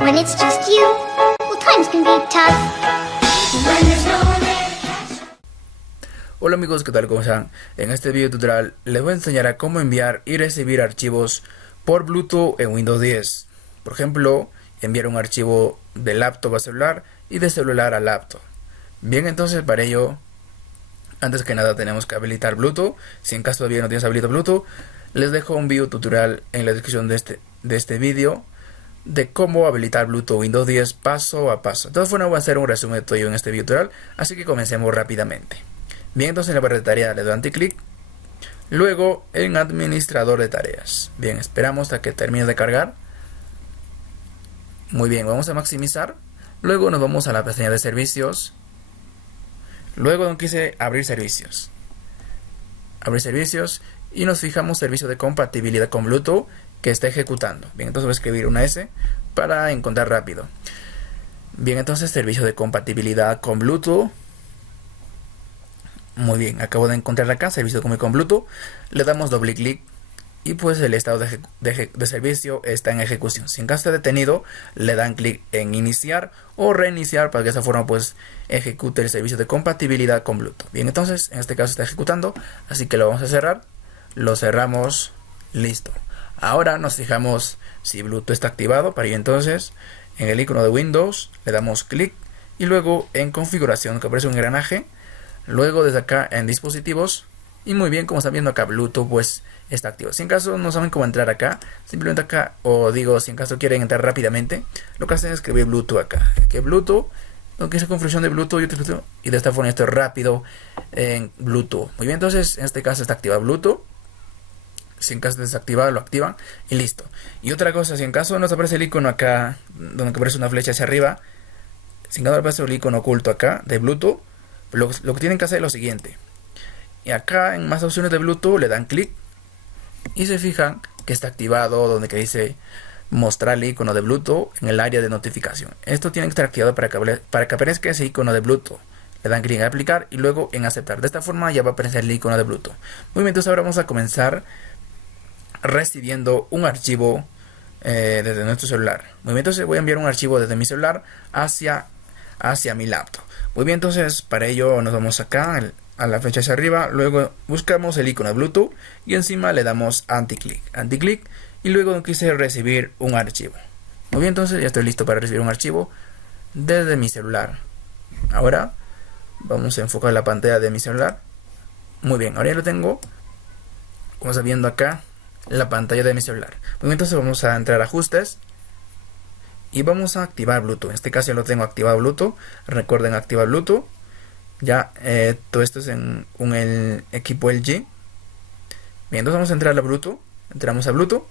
When it's just you, well, times can be tough. When there's no one there to catch. Hola amigos, ¿qué tal? ¿Cómo están? En este video tutorial les voy a enseñar a cómo enviar y recibir archivos por Bluetooth en Windows 10. Por ejemplo, enviar un archivo de laptop a celular y de celular a laptop. Bien, entonces para ello, antes que nada tenemos que habilitar Bluetooth. Si en caso todavía no tienes habilitado Bluetooth, les dejo un video tutorial en la descripción de este video de cómo habilitar Bluetooth Windows 10 paso a paso. De todas formas, voy a hacer un resumen de todo ello en este video tutorial, así que comencemos rápidamente. Bien, entonces en la barra de tareas le doy anticlic, luego en administrador de tareas. Bien, esperamos hasta que termine de cargar. Muy bien, vamos a maximizar, luego nos vamos a la pestaña de servicios, luego donde dice abrir servicios, y nos fijamos servicio de compatibilidad con Bluetooth que está ejecutando. Bien, entonces voy a escribir una S para encontrar rápido. Bien, entonces servicio de compatibilidad con Bluetooth. Muy bien, acabo de encontrar acá servicio con Bluetooth. Le damos doble clic y pues el estado de servicio está en ejecución. Si en caso esté detenido, le dan clic en iniciar o reiniciar para que de esa forma pues ejecute el servicio de compatibilidad con Bluetooth. Bien, entonces en este caso está ejecutando, así que lo vamos a cerrar. Lo cerramos, listo. Ahora nos fijamos si Bluetooth está activado. Para ello entonces en el icono de Windows le damos clic y luego en configuración que aparece un engranaje, luego desde acá en dispositivos, y muy bien, como están viendo acá Bluetooth pues está activo. Si en caso no saben cómo entrar acá, simplemente acá, o digo si en caso quieren entrar rápidamente, lo que hacen es escribir Bluetooth acá, que Bluetooth, lo que es configuración de Bluetooth y de esta forma esto es rápido en Bluetooth. Muy bien, entonces en este caso está activado Bluetooth. Si en caso desactivado lo activan y listo. Y otra cosa, si en caso nos aparece el icono acá donde aparece una flecha hacia arriba, si en caso aparece el icono oculto acá de Bluetooth, lo que tienen que hacer es lo siguiente. Y acá en más opciones de Bluetooth le dan clic y se fijan que está activado donde que dice mostrar el icono de Bluetooth en el área de notificación. Esto tiene que estar activado para que aparezca ese icono de Bluetooth. Le dan clic en aplicar y luego en aceptar. De esta forma ya va a aparecer el icono de Bluetooth. Muy bien, entonces ahora vamos a comenzar recibiendo un archivo desde nuestro celular. Muy bien, entonces voy a enviar un archivo desde mi celular hacia mi laptop. Muy bien, entonces para ello nos vamos acá a la flecha hacia arriba, luego buscamos el icono de Bluetooth y encima le damos anticlic y luego quise recibir un archivo. Muy bien, entonces ya estoy listo para recibir un archivo desde mi celular. Ahora vamos a enfocar la pantalla de mi celular. Muy bien, ahora ya lo tengo, como está viendo acá, la pantalla de mi celular. Muy bien, entonces vamos a entrar a ajustes y vamos a activar Bluetooth. En este caso ya lo tengo activado Bluetooth. Recuerden activar Bluetooth. Ya todo esto es en el equipo LG. Bien, entonces vamos a entrar a Bluetooth. Entramos a Bluetooth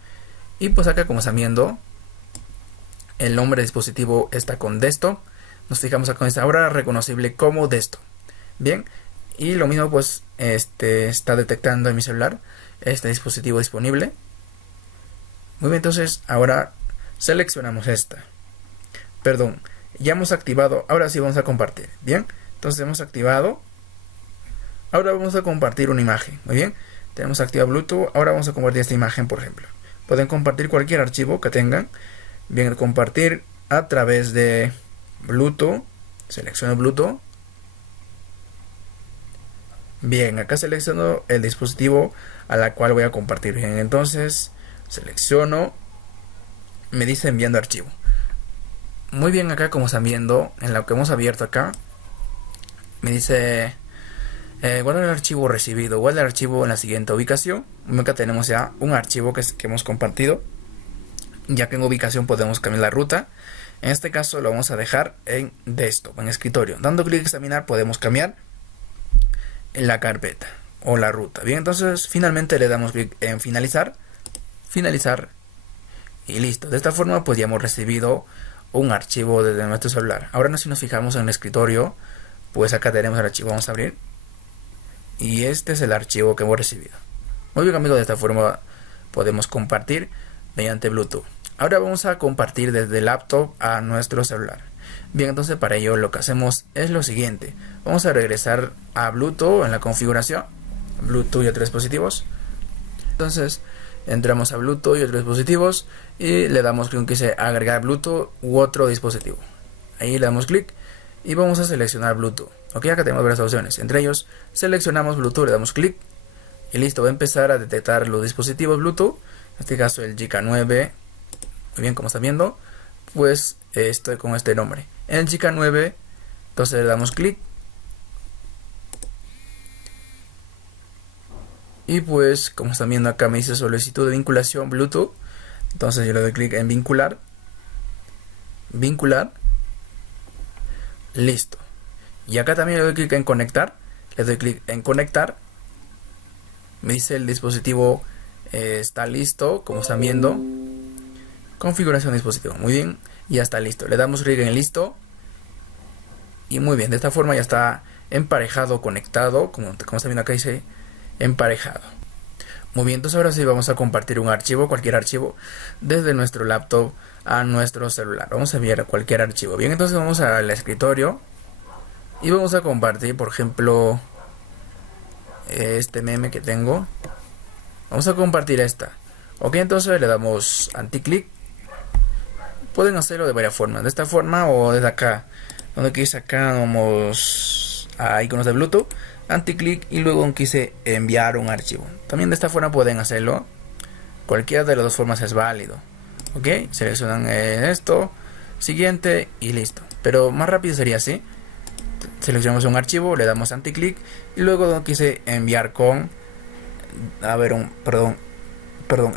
y pues acá, como están viendo, el nombre del dispositivo está con desktop. Nos fijamos acá con esta ahora reconocible como desktop. Bien, y lo mismo pues está detectando en mi celular este dispositivo disponible. Muy bien, entonces ahora seleccionamos ya hemos activado. Ahora sí vamos a compartir. Bien, entonces hemos activado. Ahora vamos a compartir una imagen. Muy bien, tenemos activado Bluetooth. Ahora vamos a compartir esta imagen, por ejemplo. Pueden compartir cualquier archivo que tengan. Bien, compartir a través de Bluetooth. Selecciono Bluetooth. Bien, acá selecciono el dispositivo a la cual voy a compartir. Bien, entonces selecciono, me dice enviando archivo. Muy bien, acá como están viendo, en lo que hemos abierto acá, me dice guarda el archivo recibido, guarda el archivo en la siguiente ubicación. Acá tenemos ya un archivo que hemos compartido. Ya que en ubicación podemos cambiar la ruta. En este caso lo vamos a dejar en desktop, en escritorio. Dando clic en examinar podemos cambiar en la carpeta o la ruta. Bien, entonces finalmente le damos clic en finalizar y listo. De esta forma pues ya hemos recibido un archivo desde nuestro celular. Ahora si nos fijamos en el escritorio, pues acá tenemos el archivo. Vamos a abrir y este es el archivo que hemos recibido. Muy bien amigos, de esta forma podemos compartir mediante Bluetooth. Ahora vamos a compartir desde el laptop a nuestro celular. Bien, entonces para ello lo que hacemos es lo siguiente. Vamos a regresar a Bluetooth en la configuración. Bluetooth y otros dispositivos. Entonces entramos a Bluetooth y otros dispositivos y le damos clic que dice agregar Bluetooth u otro dispositivo. Ahí le damos clic y vamos a seleccionar Bluetooth. Ok, acá tenemos varias opciones. Entre ellos seleccionamos Bluetooth, le damos clic y listo, va a empezar a detectar los dispositivos Bluetooth. En este caso el JK9. Muy bien, como están viendo, pues estoy con este nombre. En el JK9, entonces le damos clic. Y pues, como están viendo acá, me dice solicitud de vinculación Bluetooth. Entonces yo le doy clic en vincular. Vincular. Listo. Y acá también le doy clic en conectar. Le doy clic en conectar. Me dice el dispositivo está listo, como están viendo. Configuración de dispositivo. Muy bien. Ya está listo. Le damos clic en listo. Y muy bien. De esta forma ya está emparejado, conectado. Como están viendo acá dice emparejado. Muy bien. Entonces ahora sí vamos a compartir un archivo, cualquier archivo, desde nuestro laptop a nuestro celular. Vamos a enviar cualquier archivo. Bien, entonces vamos al escritorio. Y vamos a compartir, por ejemplo, este meme que tengo. Vamos a compartir esta. Ok, entonces le damos anticlic. Pueden hacerlo de varias formas. De esta forma o desde acá. Donde quise acá vamos a iconos de Bluetooth. Anticlic y luego quise enviar un archivo. También de esta forma pueden hacerlo. Cualquiera de las dos formas es válido. Ok, seleccionan esto. Siguiente y listo. Pero más rápido sería así. Seleccionamos un archivo, le damos anticlic y luego quise enviar con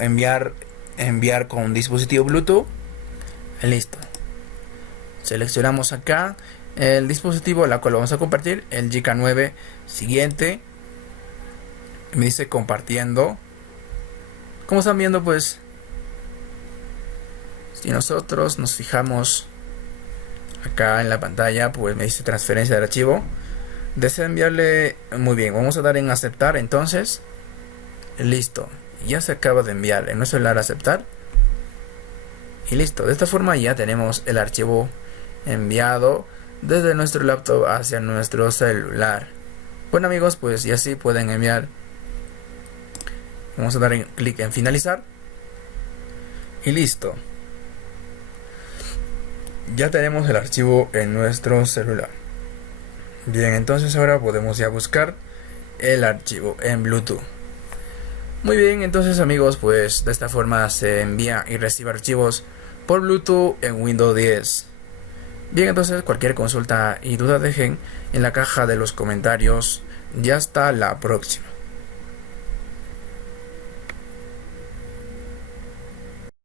enviar con dispositivo Bluetooth. Listo. Seleccionamos acá el dispositivo la cual vamos a compartir, el JK9. Siguiente. Me dice compartiendo. Como están viendo, pues si nosotros nos fijamos acá en la pantalla, pues me dice transferencia del archivo. Desea enviarle. Muy bien, vamos a dar en aceptar. Entonces, listo, ya se acaba de enviar en nuestro celular aceptar. Y listo, de esta forma ya tenemos el archivo enviado desde nuestro laptop hacia nuestro celular. Bueno amigos, pues y así pueden enviar. Vamos a dar clic en finalizar. Y listo. Ya tenemos el archivo en nuestro celular. Bien, entonces ahora podemos ya buscar el archivo en Bluetooth. Muy bien, entonces amigos, pues de esta forma se envía y recibe archivos por Bluetooth en Windows 10. Bien, entonces cualquier consulta y duda dejen en la caja de los comentarios. Ya hasta la próxima.